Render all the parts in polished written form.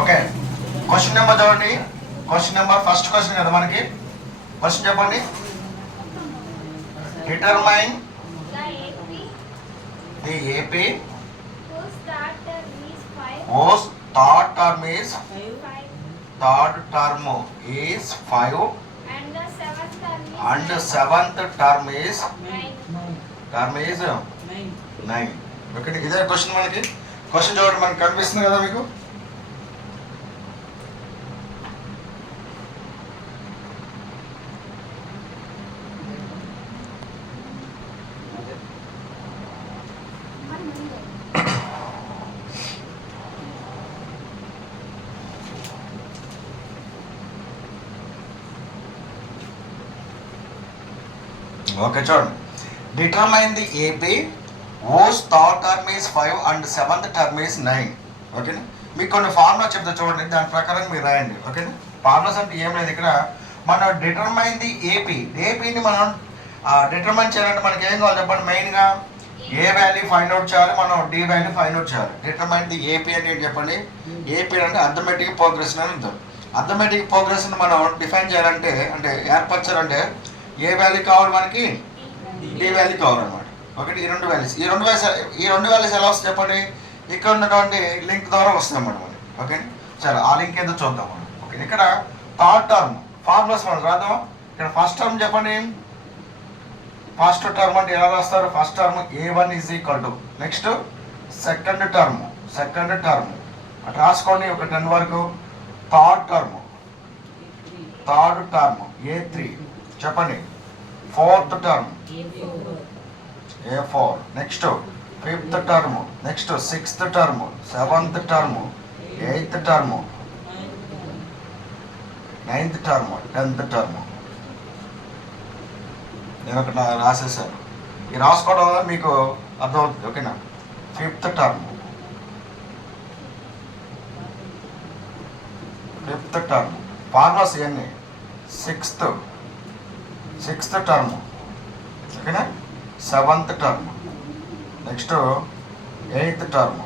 Okay, question number చూడండి. Question number first question కదా మనకి. క్వశ్చన్ చెప్పండి. Determine the AP whose third term is 5 and seventh term is 9. Okay, ఇదే question మనకి. Question చూడండి, మనకి కనిపిస్తుంది కదా మీకు. ఓకే చూడండి. Determine the AP whose third term is 5 and seventh term is 9. ఓకేనా, మీకు కొన్ని ఫార్ములా చెప్తా చూడండి, దాని ప్రకారం మీరు రాయండి. ఓకేనా, ఫార్ములాస్ అంటే ఏం లేదు. ఇక్కడ మనం డిటర్మైన్ ది ఏపీని మనం డిటర్మైన్ చేయాలంటే మనకి ఏం కావాలి చెప్పండి. మెయిన్గా ఏ వాల్యూ ఫైండ్ అవుట్ చేయాలి, మనం డి వాల్యూ ఫైండ్ అవుట్ చేయాలి. డిటర్మైన్ ది ఏపీ అంటే ఏంటి చెప్పండి. ఏపీ అంటే అర్థమెటిక్ ప్రోగ్రెషన్ అని ఉంటుంది. అర్థమెటిక్ ప్రోగ్రెషన్ మనం డిఫైన్ చేయాలంటే, అంటే ఏర్పరచాలంటే ఏ వాల్యూ కావాలి మనకి, డి వాల్యూ కావాలన్నమాట. ఒకటి ఈ రెండు వాల్యూస్ ఎలా వస్తాయి చెప్పండి. ఇక్కడ ఉన్నటువంటి లింక్ ద్వారా వస్తాయి అన్నమాట మనకి. ఓకే, సరే ఆ లింక్ ఏదో చూద్దాం మనం. ఓకే, ఇక్కడ థర్డ్ టర్మ్ ఫార్ములాస్ మనం రాద్దాం. ఇక్కడ ఫస్ట్ టర్మ్ చెప్పండి. ఫస్ట్ టర్మ్ అంటే ఎలా రాస్తారు. First term A1 is equal to, next second term అటు రాసుకోండి ఒక 10 వరకు. థర్డ్ టర్మ్ A3 చెప్పండి. Fourth term A4, next fifth term, next sixth term, seventh term, eighth term, ninth term, 10th term. నేను ఒకటి రాసేసాను, ఈ రాసుకోవడం వల్ల మీకు అర్థమవుతుంది. ఓకేనా, ఫిఫ్త్ టర్మ్ ఫార్ములాస్ ఇవన్నీ. సిక్స్త్ టర్మ్, ఓకేనా, seventh term, next eighth term,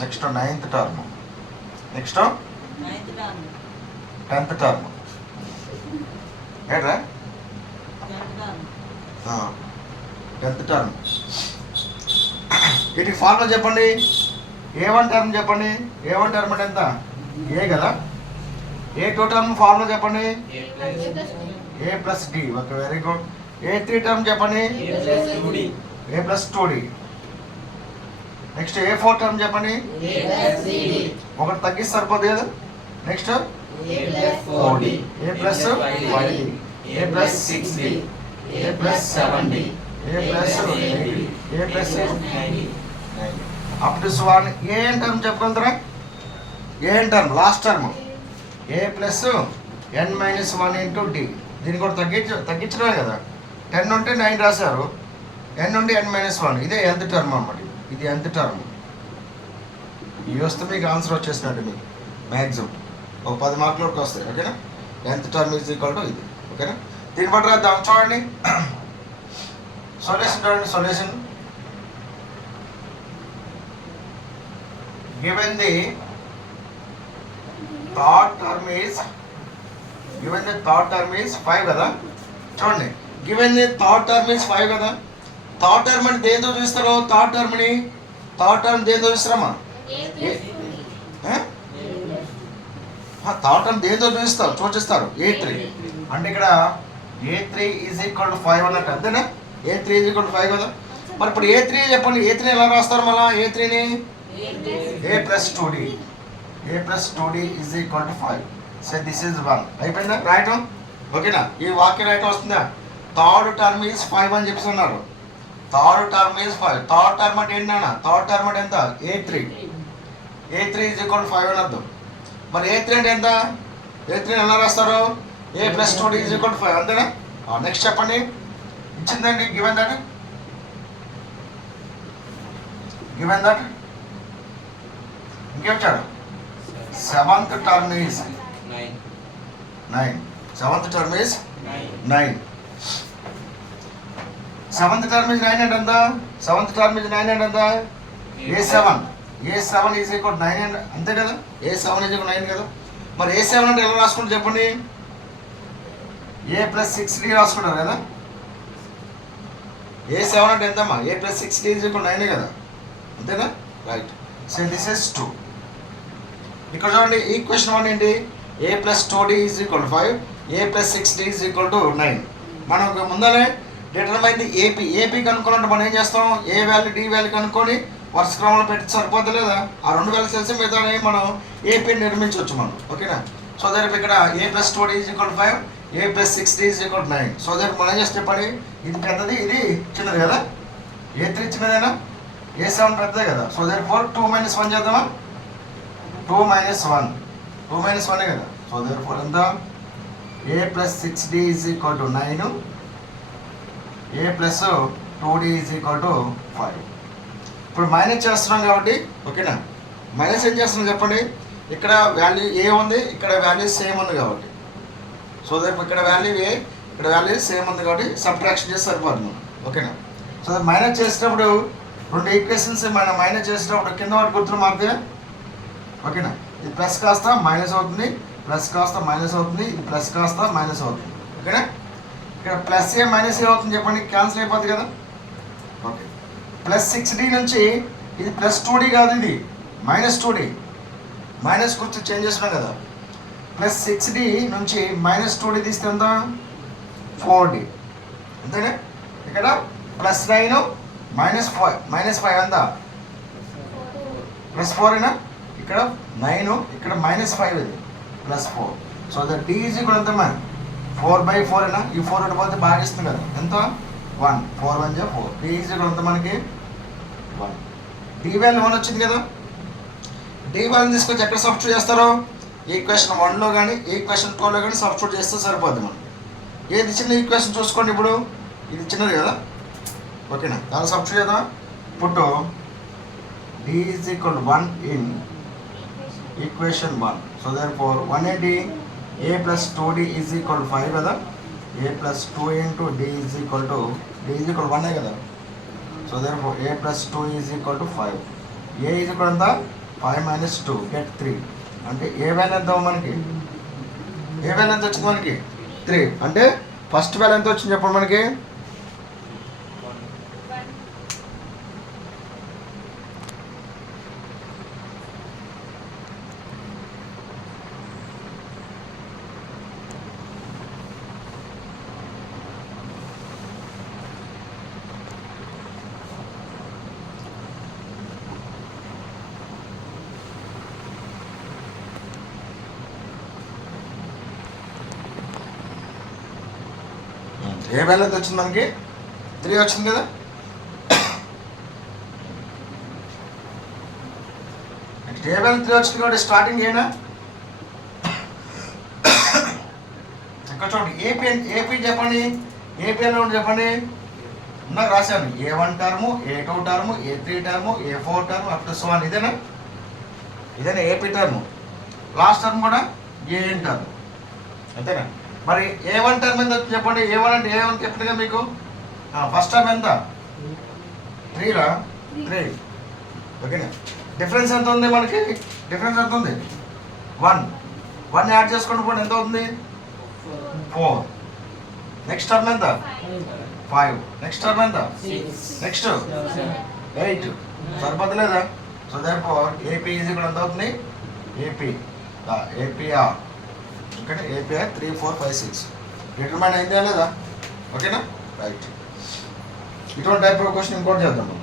next ninth term, next 10th term. ఏంట్రా 10th టర్మ్. వీటికి ఫార్ములా చెప్పండి. A1 టర్మ్ చెప్పండి. A1 టర్మ్ అంటే ఎంత, ఏ కదా. A2 టర్మ్ ఫార్ములా చెప్పండి. A+D. Okay, very good. A3 term చెప్పండి. A+2D. నెక్స్ట్ A4 టర్మ్ చెప్పండి. ఒకటి తగ్గిస్తే సరిపోతుంది కదా. Next A+4D, A+5D, A+6D, A+7D, A+8D, A+9D. Up to స్వాన్. ఏ టర్మ్ చెప్పగలుగుతారా. ఏ term last term A+n-1 into D. దీన్ని కూడా తగ్గించడమే కదా. 10 ఉంటే 9 రాశారు, n నుండి n-1. ఇదే nth టర్మ్ అన్నమాట. ఇది nth టర్మ్. ఇవి వస్తే మీకు ఆన్సర్ వచ్చేసినట్టు మీకు మ్యాక్సిమం ఒక 10 మార్కుల వరకు వస్తాయి. ఓకేనా, nth term is equal to ఇది. ఓకేనా, దీన్ని బట్టి రాద్దాం. చూడండి సొల్యూషన్ చూడండి. Solution given the third term is 5 కదా. చూడండి, given the third term is 5 కదా. థర్డ్ టర్మ్ అంటే దేంతో చూస్తారు. థర్డ్ టర్మ్ దేంతో చూస్తారమ్మా. థర్డ్ టర్మ్ దేంతో సూచిస్తారు. A3 అంటే ఇక్కడ A3 ఈజ్ ఈక్వల్ టు 5 అన్నట్టు, అంతేనా. A3 ఈజ్ ఈక్వల్ టు 5 కదా. మరి ఇప్పుడు A3 చెప్పండి. A3 ఎలా రాస్తారు మళ్ళా. A3ని A+2D is equal to 5. So this is 1. అయిపోయిందా రాయటం. ఓకేనా, ఈ వాక్యం రాయటం వస్తుందా. థర్డ్ టర్మ్ ఈజ్ 5 అని చెప్తున్నారు. Third term is 5. Third term అంటే ఏంటన్నా. థర్డ్ టర్మ్ అంటే ఎంత. A3 ఈజ్ ఈక్వల్ టు 5 అని అర్థం. మరి A3 అంటే ఎంత. A3 ఎలా రాస్తారు. A+2D ఈజ్ ఈక్వల్ టు 5, అంతేనా. నెక్స్ట్ చెప్పండి. ఇచ్చిందండి. గివెన్ దట్ ఇంకేం చాడు. Seventh term is 9. Seventh term is 9. Seventh term is 9 అంటే ఎంత. A7 A7 is equal 9 and అంతే కదా, A7 ఈజ్ ఈక్వల్ 9 కదా. మరి A7 అంటే ఎలా రాసుకుంటారు చెప్పండి, A+6D రాసుకుంటారు కదా. A7 అంటే ఎంతమ్మా, A+6D ఈజ్ ఈక్వల్ 9 కదా, అంతేనా, రైట్. So this is 2. ఇక్కడ చూడండి ఈక్వేషన్ 1 ఏంటి, A+2D is equal 5, A+6D is equal to 9. మనం ముందరే డిటర్మైన్ ది ఏపీ కనుక్కోవాలంటే మనం ఏం చేస్తాం, ఏ వాల్యూ డి వాల్యూ కనుక్కొని వరుస క్రమంలో పెట్టి సరిపోద్ది లేదా, ఆ 2 వాల్యూస్ తెలిసి మిగతా మనం ఏపీని నిర్మించవచ్చు మనం, ఓకేనా. సో దట్ ఇక్కడ A+2D is equal 5, A+6D is equal 9. So that మనం ఏం చేస్తే చెప్పండి, ఇది పెద్దది ఇది చిన్నది కదా, A3 చిన్నదేనా, A7 పెద్దదే కదా. సో దట్ 2 - 1 చేద్దామా, 2 - 1 2 - 1 కదా. సో దట్ ఎంత, A+6D is equal to 9, A+2D is equal to 5. ఇప్పుడు మైనస్ చేస్తున్నాం కాబట్టి, ఓకేనా, మైనస్ ఏం చేస్తున్నాం చెప్పండి, ఇక్కడ వాల్యూ ఏ ఉంది, ఇక్కడ వాల్యూ సేమ్ ఉంది కాబట్టి. సో దట్ ఇక్కడ వాల్యూ ఏ, ఇక్కడ వాల్యూ సేమ్ ఉంది కాబట్టి సబ్ట్రాక్షన్ చేసి సరిపోతుంది మనం, ఓకేనా. సో దట్ మైనస్ చేసేటప్పుడు 2 ఈక్వేషన్స్ మనం మైనస్ చేసేటప్పుడు కింద వాటి గుర్తులు మారుతాయా, ఓకేనా. ఇది ప్లస్ కాస్త మైనస్ అవుతుంది, ప్లస్ కాస్త మైనస్ అవుతుంది, ఇది ప్లస్ కాస్త మైనస్ అవుతుంది, ఓకేనా. ఇక్కడ ప్లస్ ఏ మైనస్ ఏ అవుతుంది చెప్పండి, క్యాన్సిల్ అయిపోతుంది కదా, ఓకే. +6D నుంచి ఇది +2D కాదు, ఇది -2D, మైనస్ గుర్తు చేంజ్ చేస్తున్నాం కదా. +6D నుంచి -2D తీస్తే ఎంత, 4D, అంతేనా. ఇక్కడ +9 -5 ఎంత, +4 ఇక్కడ 9, ఇక్కడ -5 ఇది +4. So that D is equal ఎంత, 4/4 ఈ 4 ఒకటి పోతే భాగిస్తుంది కదా, ఎంత 1, 4 1 జా 4. D ఈజ్ ఈక్వల్ ఎంత మనకి 1. D వాల్యూ 1 వచ్చింది కదా. D వాల్యూ తీసుకొచ్చి ఎక్కడ సబ్స్టిట్యూట్ చేస్తారో, ఈక్వేషన్ 1లో కానీ ఈక్వేషన్ 2లో కానీ సబ్స్టిట్యూట్ చేస్తే సరిపోద్ది మనం. ఏది చిన్న ఈక్వేషన్ చూసుకోండి, ఇప్పుడు ఇది చిన్నది కదా, ఓకేనా, దాన్ని సబ్స్టిట్యూట్ చేద్దాం. పుట్టు D is equal 1 in equation 1. So therefore 1 ఏంటి, A+2D ఈజ్ ఈక్వల్ 5 కదా, A+2 into D is equal to, D is equal 1 కదా. So therefore A+2 is equal to 5. A is equal ఎంత, 5 - 2 గెట్ 3. అంటే ఏ వాల్యూ ఎంత మనకి, ఏ value ఎంత వచ్చింది మనకి 3. అంటే ఫస్ట్ వాల్యూ ఎంత వచ్చింది చెప్పండి మనకి, ఏ వాల్యూ ఎంత వచ్చింది మనకి 3 వచ్చింది కదా. నెక్స్ట్ ఏ వాల్యూ 3 వచ్చింది కాబట్టి స్టార్టింగ్ ఏనా, ఇక్కడ చూడండి ఏపీ చెప్పండి, ఏపీ అని ఉండి చెప్పండి, నాకు రాశాను A1 term, A2 term, A3 term, A4 term up to 1. ఇదేనా ఏపీ టర్ము. లాస్ట్ టర్మ్ కూడా AN టర్మ్, అంతేనా. మరి A1 టర్మ్ ఎంత చెప్పండి, A1 అంటే A1 చెప్పినగా మీకు ఫస్ట్ టర్మ్ ఎంత 3, ఓకేనా. డిఫరెన్స్ ఎంత ఉంది మనకి, డిఫరెన్స్ ఎంత ఉంది 1 యాడ్ చేసుకోండి పోండి, ఎంత అవుతుంది 4. నెక్స్ట్ టర్మ్ ఎంత 5, నెక్స్ట్ టర్మ్ ఎంత 6, 8, సరిపోతలేదా. So therefore AP is equal ఎంత అవుతుంది, APR, ఓకేనా, APR 3 4 5 6 డిటర్మైన్ అయిందా లేదా, ఓకేనా, రైట్. ఇటువంటి టైప్ ఆఫ్ క్వశ్చన్ ఇంకోటి చేద్దాం మనం.